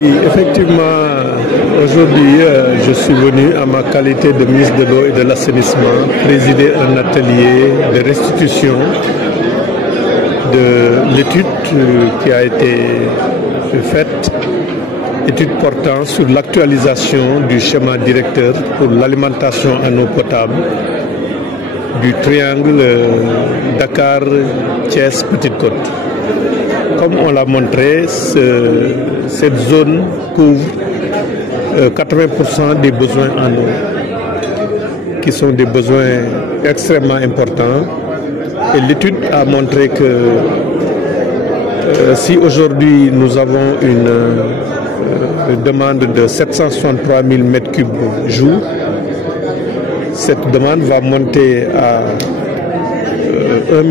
Effectivement, aujourd'hui, je suis venu à ma qualité de ministre de l'eau et de l'assainissement présider un atelier de restitution de l'étude qui a été faite, étude portant sur l'actualisation du schéma directeur pour l'alimentation en eau potable du triangle Dakar-Thiès-Petite-Côte. Comme on l'a montré, cette zone couvre 80% des besoins en eau, qui sont des besoins extrêmement importants. Et l'étude a montré que si aujourd'hui nous avons une demande de 763 000 m3 jour, cette demande va monter à 1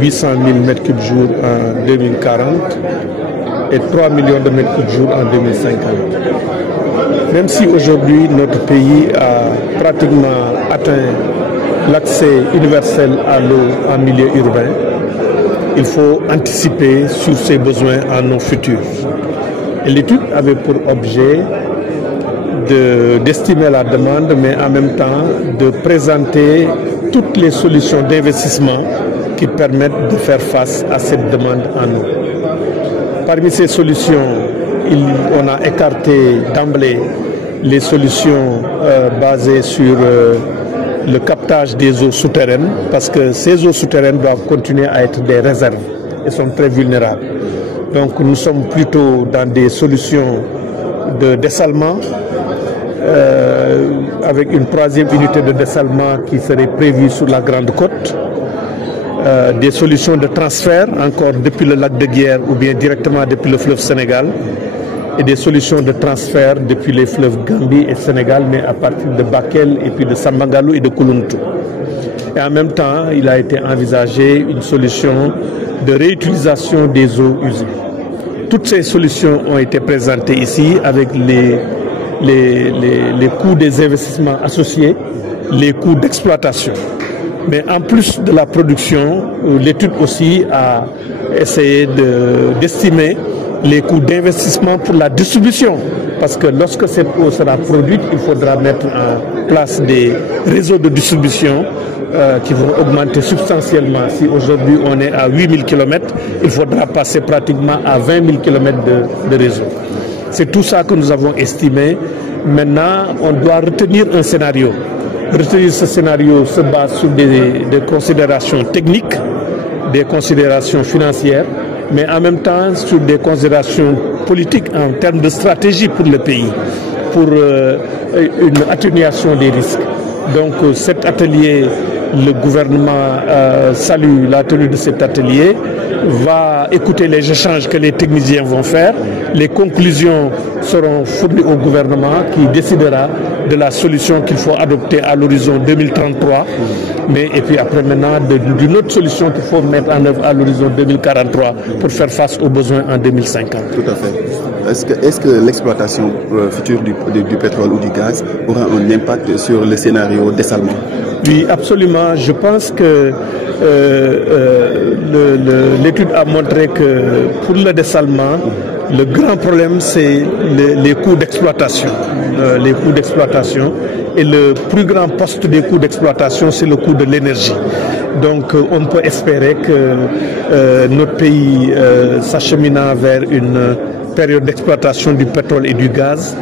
800 000 m3 jour en 2040 et 3 millions de m3 jour en 2050. Même si aujourd'hui notre pays a pratiquement atteint l'accès universel à l'eau en milieu urbain, il faut anticiper sur ces besoins en eau futurs. Et l'étude avait pour objet d'estimer la demande, mais en même temps de présenter toutes les solutions d'investissement qui permettent de faire face à cette demande en eau. Parmi ces solutions, on a écarté d'emblée les solutions basées sur le captage des eaux souterraines, parce que ces eaux souterraines doivent continuer à être des réserves et sont très vulnérables. Donc nous sommes plutôt dans des solutions de dessalement, avec une troisième unité de dessalement qui serait prévue sur la Grande Côte, des solutions de transfert encore depuis le lac de Guiers ou bien directement depuis le fleuve Sénégal, et des solutions de transfert depuis les fleuves Gambie et Sénégal, mais à partir de Bakel et puis de Sambangalou et de Koulountou. Et en même temps, il a été envisagé une solution de réutilisation des eaux usées. Toutes ces solutions ont été présentées ici avec les coûts des investissements associés, les coûts d'exploitation. Mais en plus de la production, l'étude aussi a essayé d'estimer les coûts d'investissement pour la distribution. Parce que lorsque cette eau sera produite, il faudra mettre en place des réseaux de distribution qui vont augmenter substantiellement. Si aujourd'hui on est à 8 000 km, il faudra passer pratiquement à 20 000 km de réseau. C'est tout ça que nous avons estimé. Maintenant, on doit retenir un scénario. Retenir ce scénario se base sur des considérations techniques, des considérations financières, mais en même temps sur des considérations politiques en termes de stratégie pour le pays, pour une atténuation des risques. Donc cet atelier, le gouvernement salue la tenue de cet atelier, va écouter les échanges que les techniciens vont faire. Les conclusions seront fournies au gouvernement qui décidera de la solution qu'il faut adopter à l'horizon 2033, mais et puis après maintenant d'une autre solution qu'il faut mettre en œuvre à l'horizon 2043 pour faire face aux besoins en 2050. Tout à fait. Est-ce que l'exploitation future du pétrole ou du gaz aura un impact sur le scénario dessalement? Oui, absolument. Je pense que l'étude a montré que pour le dessalement, le grand problème, c'est les coûts d'exploitation. Les coûts d'exploitation. Et le plus grand poste des coûts d'exploitation, c'est le coût de l'énergie. Donc on peut espérer que notre pays s'acheminant vers une période d'exploitation du pétrole et du gaz,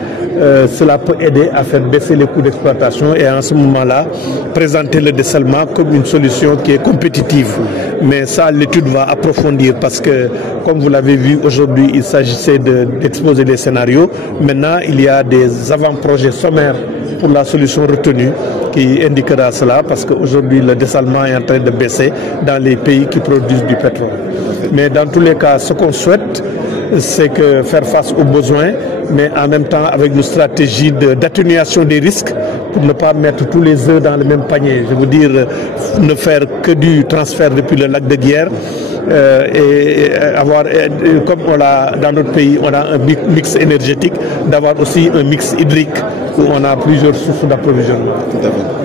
cela peut aider à faire baisser les coûts d'exploitation et en ce moment-là, présenter le dessalement comme une solution qui est compétitive. Mais ça, l'étude va approfondir parce que, comme vous l'avez vu aujourd'hui, il s'agissait d'exposer des scénarios. Maintenant, il y a des avant-projets sommaires pour la solution retenue qui indiquera cela parce qu'aujourd'hui, le dessalement est en train de baisser dans les pays qui produisent du pétrole. Mais dans tous les cas, ce qu'on souhaite, c'est que faire face aux besoins, mais en même temps avec une stratégie d'atténuation des risques pour ne pas mettre tous les œufs dans le même panier. Je veux dire, ne faire que du transfert depuis le lac de Guiers et avoir, comme on l'a dans notre pays, on a un mix énergétique, d'avoir aussi un mix hydrique où on a plusieurs sources d'approvisionnement. Tout à fait.